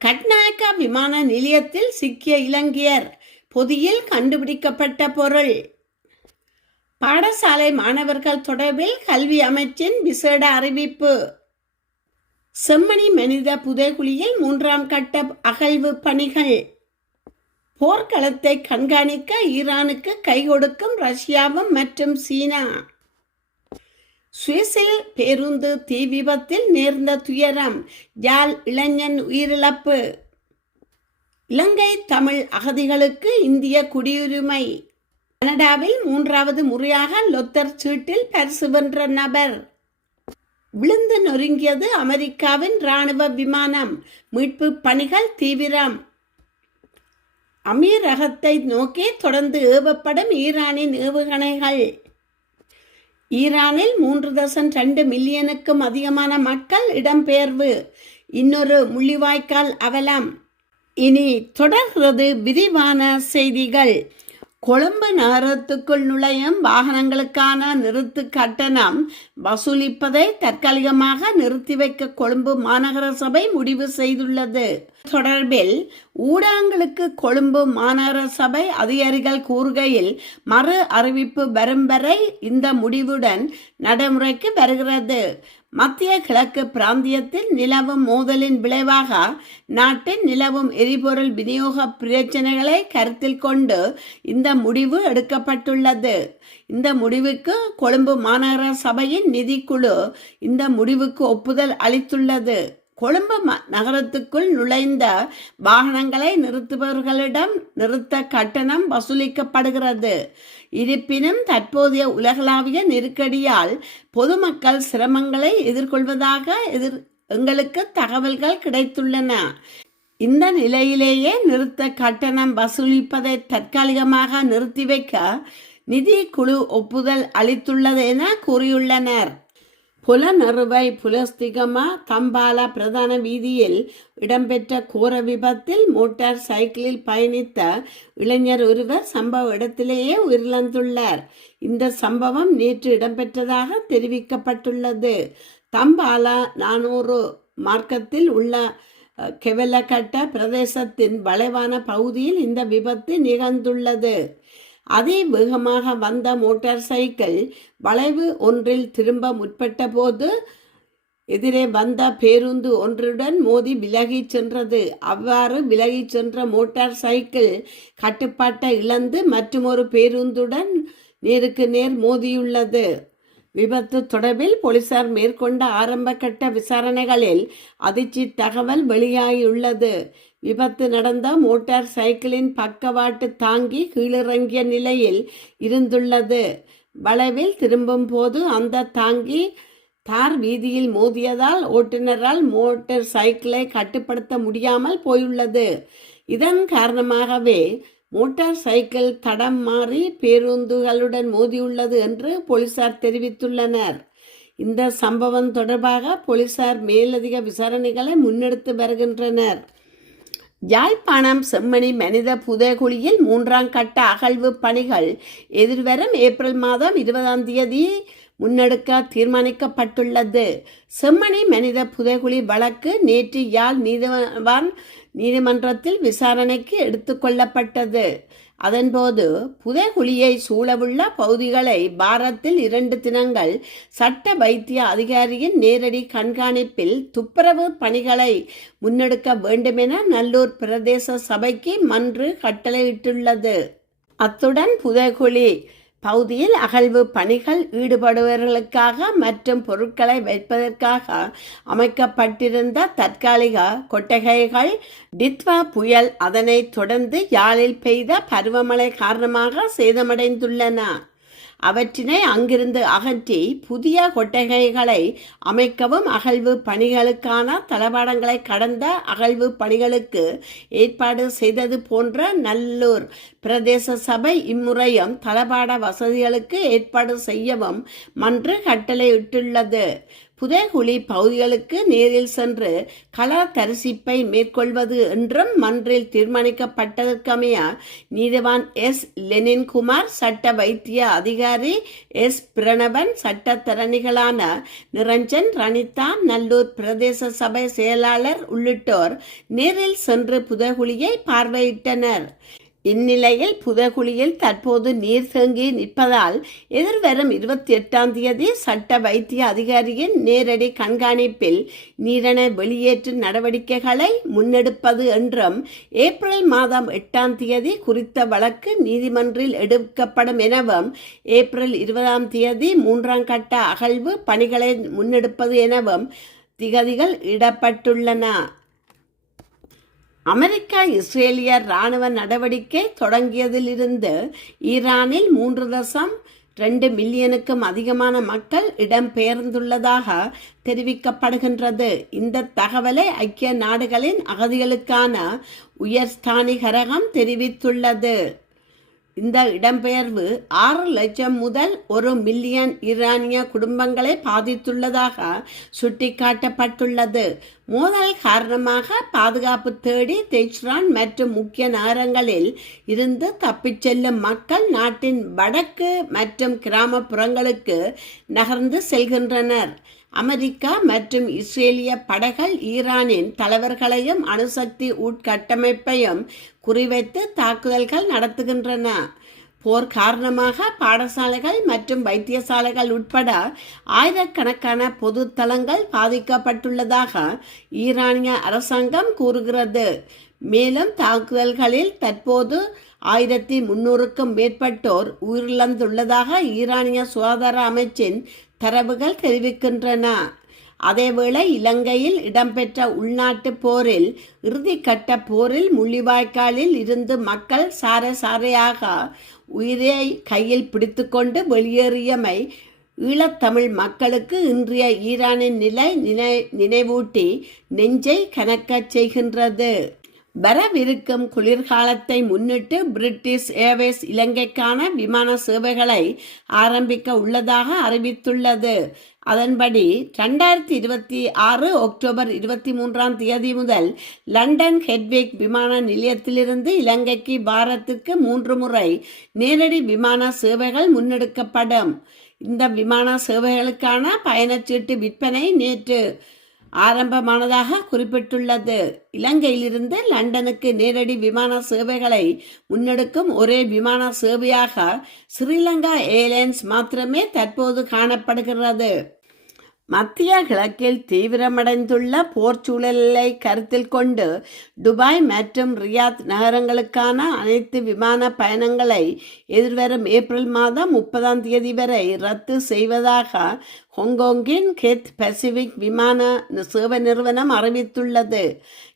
கட்நாயக்கா விமான நிலையத்தில் சிக்கிய இலங்கையர் பொதியில் கண்டுபிடிக்கப்பட்ட பொருள். பாடசாலை மாணவர்கள் தொடர்பில் கல்வி அமைச்சின் விசேட அறிவிப்பு. செம்மணி மனித புதைகுழியில் 3ஆம் கட்ட அகழ்வு பணிகள். போர்க்களத்தை கண்காணிக்க ஈரானுக்கு கை கொடுக்கும் ரஷ்யாவும் மற்றும் சீனா. சுவிஸில் பேருந்து தீ விபத்தில் நேர்ந்த துயரம், யாழ் இளைஞன் உயிரிழப்பு. இலங்கை தமிழ் அகதிகளுக்கு இந்திய குடியுரிமை. கனடாவில் 3வது முறையாக லொத்தர் சீட்டில் பரிசு வென்ற நபர். விழுந்து நொறுங்கியது அமெரிக்காவின் இராணுவ விமானம், மீட்பு பணிகள் தீவிரம். அமீரகத்தை நோக்கி தொடர்ந்து ஏவப்படும் ஈரானின் ஏவுகணைகள். ஈரானில் 3.2 மில்லியனுக்கும் அதிகமான மக்கள் இடம்பெயர்வு, இன்னொரு முள்ளிவாய்க்கால் அவலம். இனி தொடர்கிறது விரிவான செய்திகள். கொழும்பு நகரத்துக்குள் நுழையும் வாகனங்களுக்கான நிறுத்து கட்டணம் வசூலிப்பதை தற்காலிகமாக நிறுத்தி வைக்க கொழும்பு மாநகர சபை முடிவு செய்துள்ளது. தொடர்பில் ஊடகங்களுக்கு கொழும்பு மாநகர சபை அதிகாரிகள் கூறுகையில், மறு அறிவிப்பு வரும் வரை இந்த முடிவுடன் நடைமுறைக்கு வருகிறது. மத்திய கிழக்கு பிராந்தியத்தில் நிலவும் மோதலின் விளைவாக நாட்டின் நிலவும் எரிபொருள் விநியோக பிரச்சனைகளை கருத்தில் கொண்டு இந்த முடிவு எடுக்கப்பட்டுள்ளது. இந்த முடிவுக்கு கொழும்பு மாநகர சபையின் நிதிக்குழு இந்த முடிவுக்கு ஒப்புதல் அளித்துள்ளது. கொழும்பு நகரத்துக்குள் நுழைந்த வாகனங்களை நிறுத்துபவர்களிடம் நிறுத்த கட்டணம் வசூலிக்கப்படுகிறது. இருப்பினும் தற்போதைய உலகளாவிய நெருக்கடியால் பொதுமக்கள் சிரமங்களை எதிர்கொள்வதாக எங்களுக்கு தகவல்கள் கிடைத்துள்ளன. இந்த நிலையிலேயே நிறுத்த கட்டணம் வசூலிப்பதை தற்காலிகமாக நிறுத்தி வைக்க நிதி குழு ஒப்புதல் அளித்துள்ளது என கூறியுள்ளனர். புலனறுவை புலஸ்திகமா தம்பாலா பிரதான வீதியில் இடம்பெற்ற கோர விபத்தில் மோட்டார் சைக்கிளில் பயணித்த இளைஞர் ஒருவர் சம்பவ இடத்திலேயே உயிரிழந்துள்ளார். இந்த சம்பவம் நேற்று இடம்பெற்றதாக தெரிவிக்கப்பட்டுள்ளது. தம்பாலா 400 மார்க்கத்தில் உள்ள கெவலகட்ட பிரதேசத்தின் வளைவான பகுதியில் இந்த விபத்து நிகழ்ந்துள்ளது. அதே வேகமாக வந்த மோட்டார் சைக்கிள் வளைவு ஒன்றில் திரும்ப முற்பட்ட போது எதிரே வந்த பேருந்து ஒன்றுடன் மோதி விலகிச் சென்றது. அவ்வாறு விலகிச் சென்ற மோட்டார் சைக்கிள் கட்டுப்பாட்டை இழந்து மற்றொரு பேருந்துடன் நேருக்கு நேர் மோதியுள்ளது. விபத்து தொடர்பில் போலீசார் மேற்கொண்ட ஆரம்ப கட்ட விசாரணைகளில் அதிர்ச்சி தகவல் வெளியாகியுள்ளது. விபத்து நடந்த மோட்டார் சைக்கிளின் பக்கவாட்டு தாங்கி கீழிறங்கிய நிலையில் இருந்துள்ளது. வளைவில் திரும்பும் போது அந்த தாங்கி தார் வீதியில் மோதியதால் ஓட்டுநரால் மோட்டார் சைக்கிளை கட்டுப்படுத்த முடியாமல் போயுள்ளது. இதன் காரணமாகவே மோட்டார் சைக்கிள் தடம் மாறி பேருந்துகளுடன் மோதியுள்ளது என்று போலீசார் தெரிவித்துள்ளனர். இந்த சம்பவம் தொடர்பாக போலீசார் மேலதிக விசாரணைகளை முன்னெடுத்து வருகின்றனர். யாழ்ப்பாணம் செம்மணி மனித புதைகுழியில் 3ஆம் கட்ட அகழ்வு பணிகள் எதிர்வரும் ஏப்ரல் மாதம் 20ஆம் தேதி முன்னெடுக்க தீர்மானிக்கப்பட்டுள்ளது. செம்மணி மனித புதைகுழி வழக்கு நேற்று யாழ் நீதிமன்றத்தில் விசாரணைக்கு எடுத்துக்கொள்ளப்பட்டது. அதன்போது புதைகுழியை சூழவுள்ள பகுதிகளை வாரத்தில் 2 தினங்கள் சட்ட வைத்திய அதிகாரியின் நேரடி கண்காணிப்பில் துப்புரவு பணிகளை முன்னெடுக்க வேண்டுமென நல்லூர் பிரதேச சபைக்கு மன்று கட்டளையிட்டுள்ளது. அத்துடன் புதைகுழி பகுதியில் அகழ்வு பணிகள் ஈடுபடுபவர்களுக்காக மற்றும் பொருட்களை வைப்பதற்காக அமைக்கப்பட்டிருந்த தற்காலிக கொட்டகைகள் டித்வா புயல் அதனைத் தொடர்ந்து யாழில் பெய்த பருவமழை காரணமாக சேதமடைந்துள்ளன. அவற்றினை அங்கிருந்து அகற்றி புதிய கொட்டகைகளை அமைக்கவும் அகழ்வு பணிகளுக்கான தளபாடங்களை கடந்த அகழ்வு பணிகளுக்கு ஏற்பாடு செய்தது போன்ற நல்லூர் பிரதேச சபை இம்முறையும் தளபாட வசதிகளுக்கு ஏற்பாடு செய்யவும் மன்று கட்டளையிட்டுள்ளது. புதைகுழி பகுதிகளுக்கு நேரில் சென்று கள தரிசிப்பை மேற்கொள்வது என்றும் மன்றில் தீர்மானிக்கப்பட்டதற்கமைய நீதிவான் எஸ் லெனின்குமார், சட்ட வைத்திய அதிகாரி எஸ் பிரணவன், சட்டத்தரணிகளான நிரஞ்சன், ரணிதா, நல்லூர் பிரதேச சபை செயலாளர் உள்ளிட்டோர் நேரில் சென்று புதைகுழியை பார்வையிட்டனர். இந்நிலையில் புதைகுழியில் தற்போது நீர் தேங்கி நிற்பதால் எதிர்வரும் 28ஆம் தேதி சட்ட வைத்திய அதிகாரியின் நேரடி கண்காணிப்பில் நீரினை வெளியேற்றும் நடவடிக்கைகளை முன்னெடுப்பது என்றும் ஏப்ரல் மாதம் 8ஆம் தேதி குறித்த வழக்கு நீதிமன்றில் எடுக்கப்படும் எனவும் ஏப்ரல் 20ஆம் தேதி 3ஆம் கட்ட அகழ்வு பணிகளை முன்னெடுப்பது எனவும் திகதிகள் இடப்பட்டுள்ளன. அமெரிக்கா இஸ்ரேலிய இராணுவ நடவடிக்கை தொடங்கியதிலிருந்து ஈரானில் 3.2 மில்லியனுக்கும் அதிகமான மக்கள் இடம்பெயர்ந்துள்ளதாக தெரிவிக்கப்படுகின்றது. இந்த தகவலை ஐக்கிய நாடுகளின் அகதிகளுக்கான உயர்ஸ்தானிகரகம் தெரிவித்துள்ளது. இந்த இடம்பெயர்வு 6 லட்சம் முதல் 1 மில்லியன் ஈரானிய குடும்பங்களை பாதித்துள்ளதாக சுட்டிக்காட்டப்பட்டுள்ளது. மோதல் காரணமாக பாதுகாப்பு தேடி தெஹ்ரான் மற்றும் முக்கிய நகரங்களில் இருந்து தப்பிச் செல்லும் மக்கள் நாட்டின் வடக்கு மற்றும் கிராமப்புறங்களுக்கு நகர்ந்து செல்கின்றனர். அமெரிக்கா மற்றும் இஸ்ரேலிய படைகள் ஈரானின் தலைவர்களையும் அணுசக்தி உட்கட்டமைப்பையும் குறிவைத்து தாக்குதல்கள் நடத்துகின்றன. போர் காரணமாக பாடசாலைகள் மற்றும் வைத்தியசாலைகள் உட்பட ஆயிரக்கணக்கான பொது தளங்கள் பாதிக்கப்பட்டுள்ளதாக ஈரானிய அரசாங்கம் கூறுகிறது. மேலும் தாக்குதல்களில் தற்போது 1300க்கும் மேற்பட்டோர் உயிரிழந்துள்ளதாக ஈரானிய சுகாதார அமைச்சின் தரவுகள் தெரிவிக்கின்றன. அதேவேளை இலங்கையில் இடம்பெற்ற உள்நாட்டு போரில் இறுதிக்கட்ட போரில் முள்ளிவாய்க்காலில் இருந்து மக்கள் சாரையாக உயிரை கையில் பிடித்துக்கொண்டு வெளியேறியமை ஈழத்தமிழ் மக்களுக்கு இன்றைய ஈரானின் நிலை நினைவூட்டி நெஞ்சை கனக்கச் செய்கின்றது. வரவிருக்கும் குளிர்காலத்தை முன்னிட்டு பிரிட்டிஷ் ஏர்வேஸ் இலங்கைக்கான விமான சேவைகளை ஆரம்பிக்க உள்ளதாக அறிவித்துள்ளது. அதன்படி 2026 அக்டோபர் 23ஆம் தேதி முதல் லண்டன் ஹெட்விக் விமான நிலையத்திலிருந்து இலங்கைக்கு வாரத்திற்கு 3 முறை நேரடி விமான சேவைகள் முன்னெடுக்கப்படும். இந்த விமான சேவைகளுக்கான பயணச்சீட்டு விற்பனை நேற்று ஆரம்பமானதாக குறிப்பிட்டுள்ளது. இலங்கையிலிருந்து லண்டனுக்கு நேரடி விமான சேவைகளை முன்னெடுக்கும் ஒரே விமான சேவையாக ஸ்ரீலங்கா ஏர்லைன்ஸ் மாத்திரமே தற்போது காணப்படுகிறது. மத்திய கிழக்கில் தீவிரமடைந்துள்ள போர் சூழலை கருத்தில் கொண்டு துபாய் மற்றும் ரியாத் நகரங்களுக்கான அனைத்து விமான பயணங்களை எதிர்வரும் ஏப்ரல் மாதம் 30ஆம் தேதி வரை ரத்து செய்வதாக ஹாங்காங்கின் கெத் பசிபிக் விமான சேவை நிறுவனம் அறிவித்துள்ளது.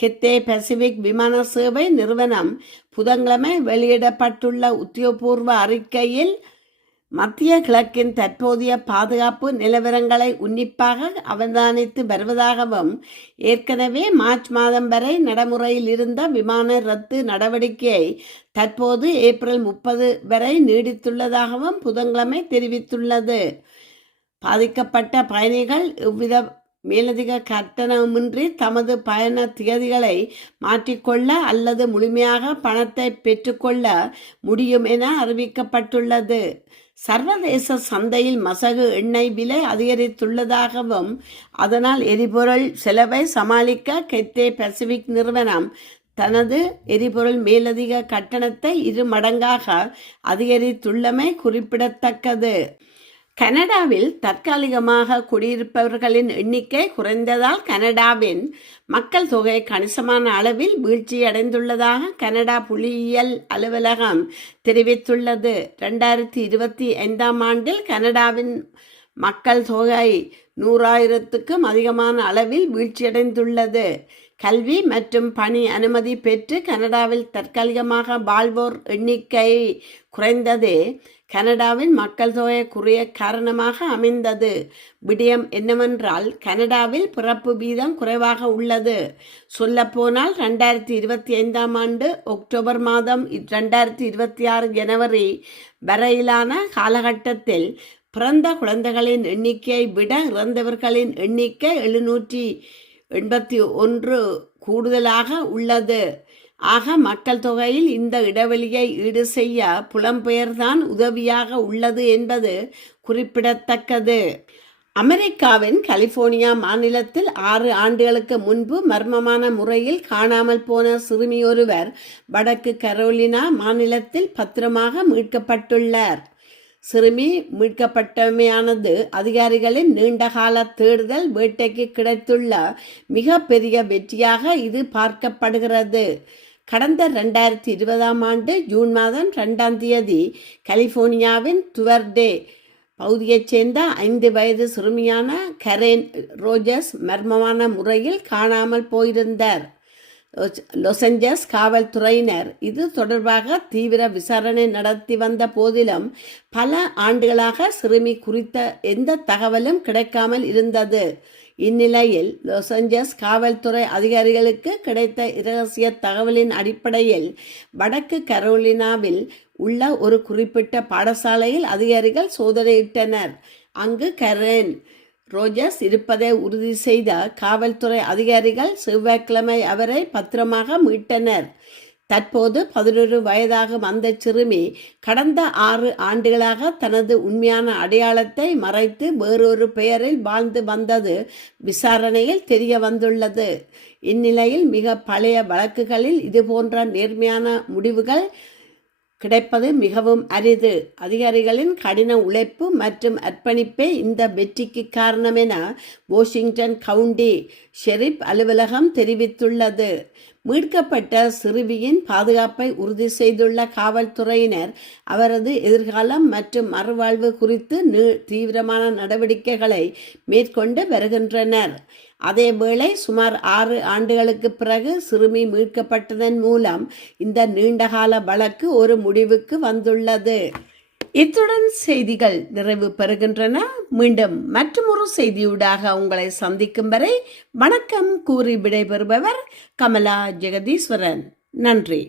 கெத்தே பசிபிக் விமான சேவை நிறுவனம் புதன்கிழமை வெளியிடப்பட்டுள்ள உத்தியோகபூர்வ அறிக்கையில் மத்திய கிழக்கின் தற்போதைய பாதுகாப்பு நிலவரங்களை உன்னிப்பாக அவதானித்து வருவதாகவும் ஏற்கனவே மார்ச் மாதம் வரை நடைமுறையில் இருந்த விமான ரத்து நடவடிக்கையை தற்போது ஏப்ரல் 30 வரை நீடித்துள்ளதாகவும் புதன்கிழமை தெரிவித்துள்ளது. பாதிக்கப்பட்ட பயணிகள் எவ்வித மேலதிக கட்டணமின்றி தமது பயண திகதிகளை மாற்றிக்கொள்ள அல்லது முழுமையாக பணத்தை பெற்றுக்கொள்ள முடியும் என அறிவிக்கப்பட்டுள்ளது. சர்வதேச சந்தையில் மசகு எண்ணெய் விலை அதிகரித்துள்ளதாகவும் அதனால் எரிபொருள் செலவை சமாளிக்க கெத்தே பசிபிக் நிறுவனம் தனது எரிபொருள் மேலதிக கட்டணத்தை 2 மடங்காக அதிகரித்துள்ளமை குறிப்பிடத்தக்கது. கனடாவில் தற்காலிகமாக குடியிருப்பவர்களின் எண்ணிக்கை குறைந்ததால் கனடாவின் மக்கள் தொகை கணிசமான அளவில் வீழ்ச்சியடைந்துள்ளதாக கனடா புள்ளியியல் அலுவலகம் தெரிவித்துள்ளது. 2025ஆம் ஆண்டில் கனடாவின் மக்கள் தொகை 100,000க்கும் அதிகமான அளவில் வீழ்ச்சியடைந்துள்ளது. கல்வி மற்றும் பணி அனுமதி பெற்று கனடாவில் தற்காலிகமாக வாழ்வோர் எண்ணிக்கை குறைந்ததே கனடாவின் மக்கள் தொகை குறைய காரணமாக அமைந்தது. விடயம் என்னவென்றால் கனடாவில் பிறப்பு வீதம் குறைவாக உள்ளது. சொல்லப்போனால் 2025ஆம் ஆண்டு அக்டோபர் மாதம் 2026 ஜனவரி வரையிலான காலகட்டத்தில் பிறந்த குழந்தைகளின் எண்ணிக்கையை விட இறந்தவர்களின் எண்ணிக்கை 781 கூடுதலாக உள்ளது. ஆக மக்கள் தொகையில் இந்த இடைவெளியை ஈடு செய்ய புலம்பெயர்தான் உதவியாக உள்ளது என்பது குறிப்பிடத்தக்கது. அமெரிக்காவின் கலிபோர்னியா மாநிலத்தில் 6 ஆண்டுகளுக்கு முன்பு மர்மமான முறையில் காணாமல் போன சிறுமி ஒருவர் வடக்கு கரோலினா மாநிலத்தில் பத்திரமாக மீட்கப்பட்டுள்ளார். சிறுமி மீட்கப்பட்டமையானது அதிகாரிகளின் நீண்டகால தேடுதல் வேட்டைக்கு கிடைத்துள்ள மிக பெரிய வெற்றியாக இது பார்க்கப்படுகிறது. கடந்த 2020ஆம் ஆண்டு ஜூன் மாதம் 2ஆம் தேதி கலிபோர்னியாவின் துவர்டே பகுதியைச் சேர்ந்த 5 வயது சிறுமியான கரேன் ரோஜர்ஸ் மர்மமான முறையில் காணாமல் போயிருந்தார். லாஸ் ஏஞ்சல்ஸ் காவல்துறையினர் இது தொடர்பாக தீவிர விசாரணை நடத்தி வந்த போதிலும் பல ஆண்டுகளாக சிறுமி குறித்த எந்த தகவலும் கிடைக்காமல் இருந்தது. இந்நிலையில் லாஸ் ஏஞ்சல்ஸ் காவல்துறை அதிகாரிகளுக்கு கிடைத்த இரகசிய தகவலின் அடிப்படையில் வடக்கு கரோலினாவில் உள்ள ஒரு குறிப்பிட்ட பாடசாலையில் அதிகாரிகள் சோதனையிட்டனர். அங்கு கரேன் ரோஜர்ஸ் இருப்பதை உறுதி செய்த காவல்துறை அதிகாரிகள் செவ்வாய்க்கிழமை அவரை பத்திரமாக மீட்டனர். தற்போது 11 வயதாகும் அந்த சிறுமி கடந்த 6 ஆண்டுகளாக தனது உண்மையான அடையாளத்தை மறைத்து வேறொரு பெயரில் வாழ்ந்து வந்தது விசாரணையில் தெரிய வந்துள்ளது. இந்நிலையில் மிக பழைய வழக்குகளில் இதுபோன்ற நேர்மையான முடிவுகள் கிடைப்பது மிகவும் அரிது. அதிகாரிகளின் கடின உழைப்பு மற்றும் அர்ப்பணிப்பே இந்த வெற்றிக்கு காரணம் என வாஷிங்டன் கவுண்டி ஷெரீப் அலுவலகம் தெரிவித்துள்ளது. மீட்கப்பட்ட சிறுமியின் பாதுகாப்பை உறுதி செய்துள்ள காவல்துறையினர் அவரது எதிர்காலம் மற்றும் மறுவாழ்வு குறித்து தீவிரமான நடவடிக்கைகளை மேற்கொண்டு வருகின்றனர். அதேவேளை சுமார் 6 ஆண்டுகளுக்கு பிறகு சிறுமி மீட்கப்பட்டதன் மூலம் இந்த நீண்டகால வழக்கு ஒரு முடிவுக்கு வந்துள்ளது. இத்துடன் செய்திகள் நிறைவு பெறுகின்றன. மீண்டும் மற்றொரு செய்தியூடாக உங்களை சந்திக்கும் வரை வணக்கம் கூறி விடைபெறுபவர் கமலா ஜெகதீஸ்வரன். நன்றி.